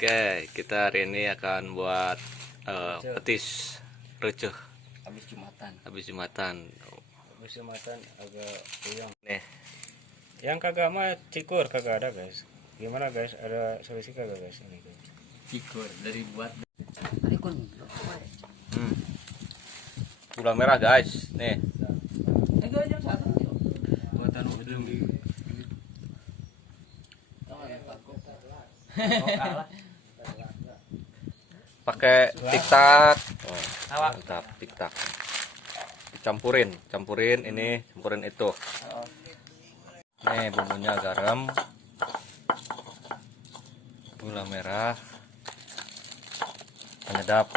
Oke, kita hari ini akan buat petis rucuh habis Jumatan. habis Jumatan. Habis Jumatan agak puyeng. Nih, Yang kagak mah cikur kagak ada guys. Gimana guys? Ada solusi kagak guys ini guys? Cikur dari buat. Hari kun. gula merah guys. Nih, Jam 1. Buatan udang. pakai tiktak. Oh, mantap, tiktak. Campurin ini, campurin itu. Nih bumbunya garam, gula merah, penyedap.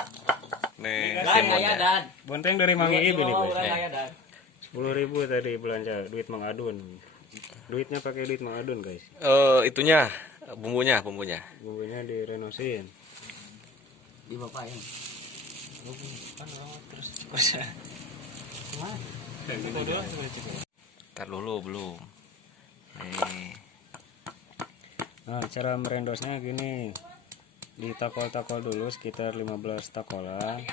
Nih timunnya. Bonteng dari Mang Iib ini guys. 10.000 tadi belanja duit Mang Adun. Duitnya pakai duit Mang Adun guys. Itunya bumbunya. Bumbunya direnosin. Di bapak yang. Terus Ntar dulu belum. Nih. Nah, cara merendosnya gini. Ditakol-takol dulu sekitar 15 takolan.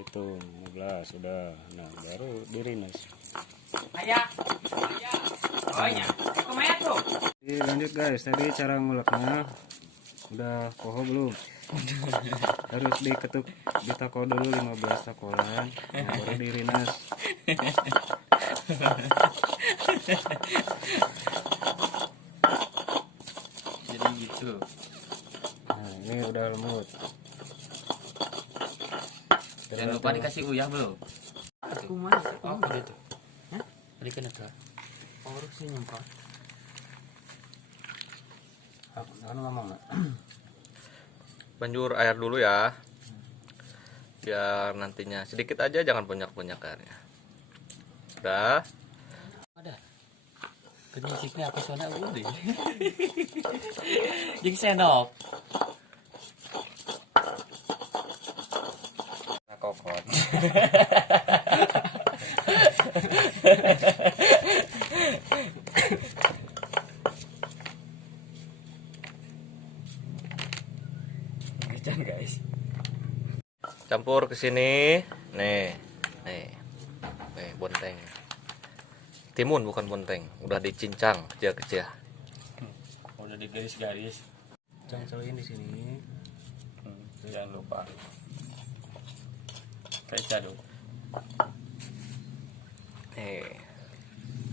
Itu 15 sudah. Nah, baru dirines. Lanjut guys, tadi cara nguleknya udah poho belum? Harus diketuk, ditakol dulu 15 takolan, nah, baru dirines. Jadi gitu. Nah, ini udah lembut. Jangan lupa dikasih uyah belum? Aku mah. Oh, gitu. Hah? Tadi kan itu. Harus sih nyemprot. Aku ngomong. Banjur air dulu ya, biar nantinya sedikit aja, jangan banyak airnya. Udah. Ada. Penyisiknya apa soalnya udah. Jeung senok. Kokot. Guys. Campur ke sini. Nih, bonteng. Timun bukan bonteng, udah dicincang kecil-kecil. Udah digaris-garis. Cangcelin di sini. Jangan lupa. Kaca dulu.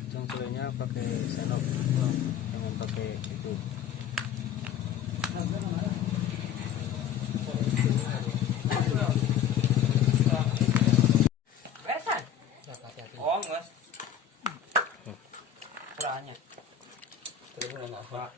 Cangcelinnya pakai sendok, jangan pakai itu. Oh, Mas. Perannya. Terus enggak apa.